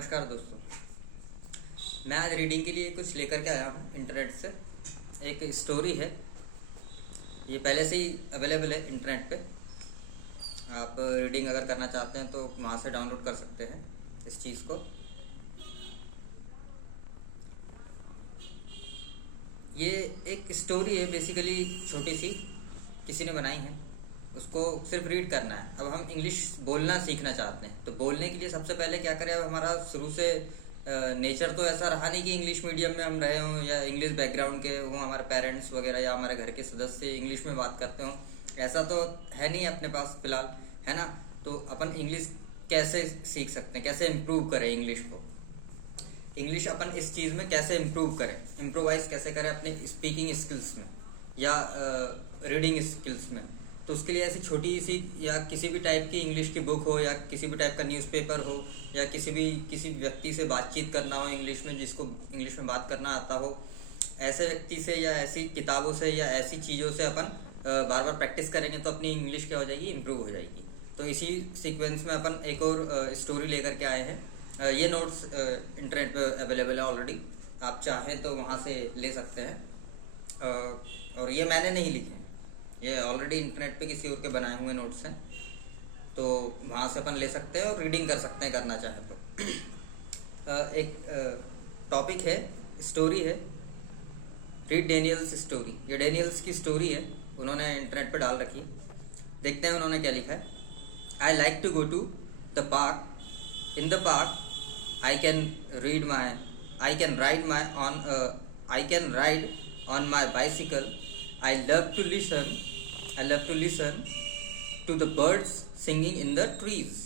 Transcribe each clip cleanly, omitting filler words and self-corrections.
नमस्कार दोस्तों। मैं आज रीडिंग के लिए कुछ लेकर के आया हूँ इंटरनेट से। एक स्टोरी है, ये पहले से ही अवेलेबल है इंटरनेट पे। आप रीडिंग अगर करना चाहते हैं तो वहाँ से डाउनलोड कर सकते हैं इस चीज़ को। ये एक स्टोरी है, बेसिकली छोटी सी किसी ने बनाई है, उसको सिर्फ रीड करना है। अब हम इंग्लिश बोलना सीखना चाहते हैं तो बोलने के लिए सबसे पहले क्या करें। अब हमारा शुरू से नेचर तो ऐसा रहा नहीं कि इंग्लिश मीडियम में हम रहे हों या इंग्लिश बैकग्राउंड के हों, हमारे पेरेंट्स वगैरह या हमारे घर के सदस्य इंग्लिश में बात करते हों, ऐसा तो है नहीं अपने पास फिलहाल, है ना। तो अपन इंग्लिश कैसे सीख सकते हैं, कैसे इम्प्रूव करें इंग्लिश को। इंग्लिश अपन इस चीज़ में कैसे इम्प्रूव करें, इम्प्रोवाइज कैसे करें अपने स्पीकिंग स्किल्स में या रीडिंग स्किल्स में। तो उसके लिए ऐसी छोटी सी या किसी भी टाइप की इंग्लिश की बुक हो या किसी भी टाइप का न्यूज़पेपर हो या किसी व्यक्ति से बातचीत करना हो इंग्लिश में, जिसको इंग्लिश में बात करना आता हो, ऐसे व्यक्ति से या ऐसी किताबों से या ऐसी चीज़ों से अपन बार बार प्रैक्टिस करेंगे तो अपनी इंग्लिश क्या हो जाएगी, इम्प्रूव हो जाएगी। तो इसी सीक्वेंस में अपन एक और स्टोरी लेकर के आए हैं। ये नोट्स इंटरनेट पे अवेलेबल है ऑलरेडी, आप चाहें तो वहाँ से ले सकते हैं। और ये मैंने नहीं लिखे हैं, ये ऑलरेडी इंटरनेट पे किसी और के बनाए हुए नोट्स हैं, तो वहाँ से अपन ले सकते हैं और रीडिंग कर सकते हैं करना चाहें तो। एक टॉपिक है, स्टोरी है, रीड डेनियल्स स्टोरी। ये डेनियल्स की स्टोरी है, उन्होंने इंटरनेट पे डाल रखी है। देखते हैं उन्होंने क्या लिखा है। I like to go to the park. In the park I can ride on my bicycle. I love to listen to the birds singing in the trees.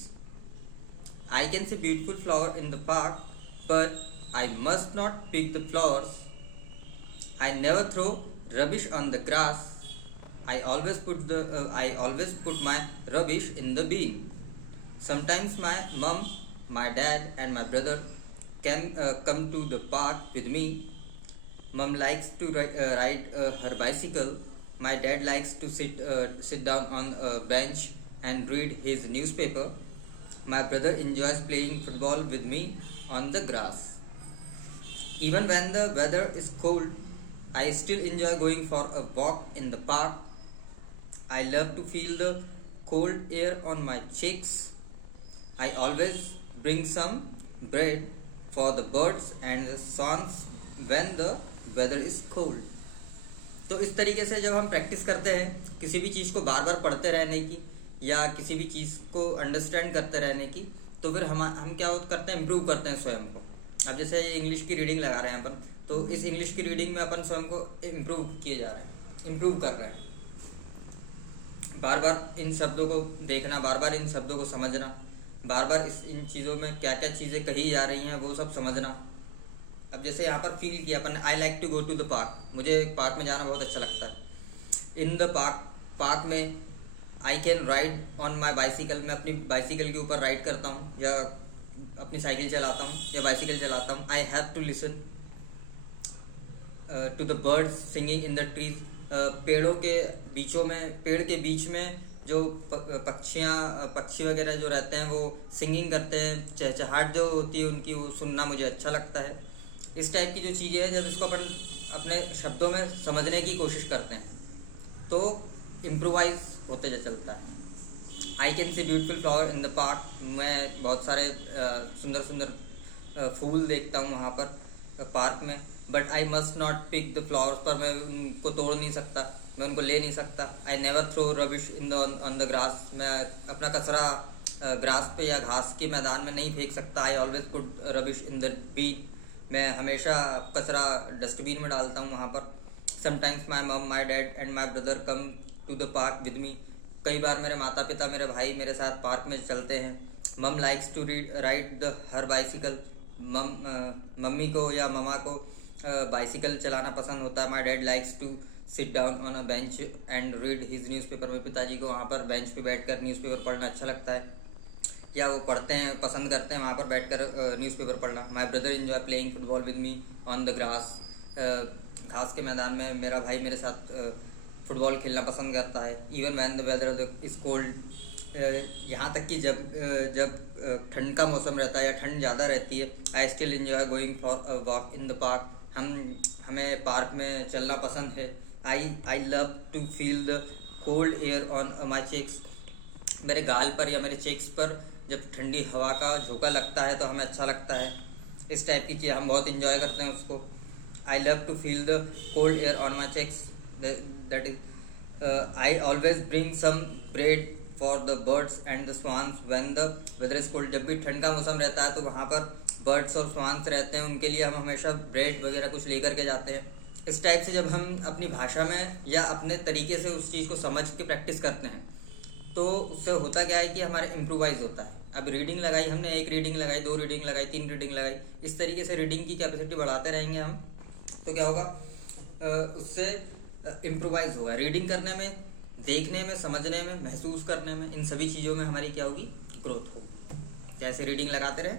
I can see beautiful flower in the park, but I must not pick the flowers. I never throw rubbish on the grass. I always put my rubbish in the bin. Sometimes my mom, my dad and my brother can come to the park with me. Mom likes to ride her bicycle. My dad likes to sit down on a bench and read his newspaper. My brother enjoys playing football with me on the grass. Even when the weather is cold, I still enjoy going for a walk in the park. I love to feel the cold air on my cheeks. I always bring some bread for the birds and the swans when the weather is cold. तो इस तरीके से जब हम practice करते हैं किसी भी चीज़ को बार बार पढ़ते रहने की या किसी भी चीज़ को अंडरस्टैंड करते रहने की, तो फिर हम क्या करते हैं, इम्प्रूव करते हैं स्वयं को। अब जैसे इंग्लिश की रीडिंग लगा रहे हैं अपन, तो इस इंग्लिश की रीडिंग में अपन स्वयं को इम्प्रूव किए जा रहे हैं, इम्प्रूव कर रहे हैं। बार बार इन शब्दों को देखना, बार बार इन शब्दों को समझना, बार बार इन चीज़ों में क्या क्या चीज़ें कही जा रही हैं वो सब समझना। अब जैसे यहाँ पर फील किया अपन, I like to go to the park, मुझे पार्क में जाना बहुत अच्छा लगता है। इन द पार्क में आई can ride on my bicycle, मैं अपनी बाइसिकल के ऊपर राइड करता हूँ या अपनी साइकिल चलाता हूँ या बाइसिकल चलाता हूँ। I have to listen to the birds singing in the trees, पेड़ के बीच में जो पक्षी वगैरह जो रहते हैं वो सिंगिंग करते हैं, चहचहाट जो होती है उनकी, वो सुनना मुझे अच्छा लगता है। इस टाइप की जो चीज़ें हैं, जब इसको अपन अपने शब्दों में समझने की कोशिश करते हैं तो इम्प्रोवाइज होते चलता है। I can see beautiful flower in the park, मैं बहुत सारे सुंदर सुंदर फूल देखता हूँ वहाँ पर पार्क में। But I must not pick the flowers, पर मैं उनको तोड़ नहीं सकता, मैं उनको ले नहीं सकता। I never throw rubbish on the grass, मैं अपना कचरा ग्रास पे या घास के मैदान में नहीं फेंक सकता। I always put rubbish in the bin, मैं हमेशा कचरा डस्टबिन में डालता हूँ वहाँ पर। Sometimes my mum, my dad and my brother come to the park with me, कई बार मेरे माता पिता, मेरे भाई मेरे साथ पार्क में चलते हैं। Mum likes to ride her bicycle, मम्मी को या ममा को बाइसिकल चलाना पसंद होता है। My dad likes to sit down on a bench and read his newspaper, मेरे पिताजी को वहाँ पर बेंच पे बैठकर न्यूज़पेपर पढ़ना अच्छा लगता है या वो पढ़ते हैं, पसंद करते हैं वहाँ पर बैठकर न्यूज़पेपर पढ़ना। My brother enjoy playing football with me on the grass, घास के मैदान में मेरा भाई मेरे साथ फुटबॉल खेलना पसंद करता है। Even when the weather is cold, यहाँ तक कि जब ठंड का मौसम रहता है या ठंड ज़्यादा रहती है, I still enjoy going for a walk in the park. हमें पार्क में चलना पसंद है। I love to feel the cold air on my cheeks. मेरे गाल पर या मेरे चेक्स पर जब ठंडी हवा का झोंका लगता है तो हमें अच्छा लगता है। इस टाइप की चीज़ हम बहुत इंजॉय करते हैं उसको। I love to feel the cold air on my cheeks, that is I always bring some bread for the birds and the swans when the weather is cold. जब भी ठंड का मौसम रहता है तो वहाँ पर बर्ड्स और स्वान्स रहते हैं, उनके लिए हम हमेशा ब्रेड वगैरह कुछ लेकर के जाते हैं। इस टाइप से जब हम अपनी भाषा में या अपने तरीके से उस चीज़ को समझ के प्रैक्टिस करते हैं तो उससे होता क्या है कि हमारा इम्प्रोवाइज होता है। अब रीडिंग लगाई हमने, 1 रीडिंग लगाई, 2 रीडिंग लगाई, 3 रीडिंग लगाई, इस तरीके से रीडिंग की कैपेसिटी बढ़ाते रहेंगे हम, तो क्या होगा, उससे इम्प्रोवाइज होगा। रीडिंग करने में, देखने में, समझने में, महसूस करने में, इन सभी चीज़ों में हमारी क्या होगी, ग्रोथ होगी। जैसे रीडिंग लगाते रहे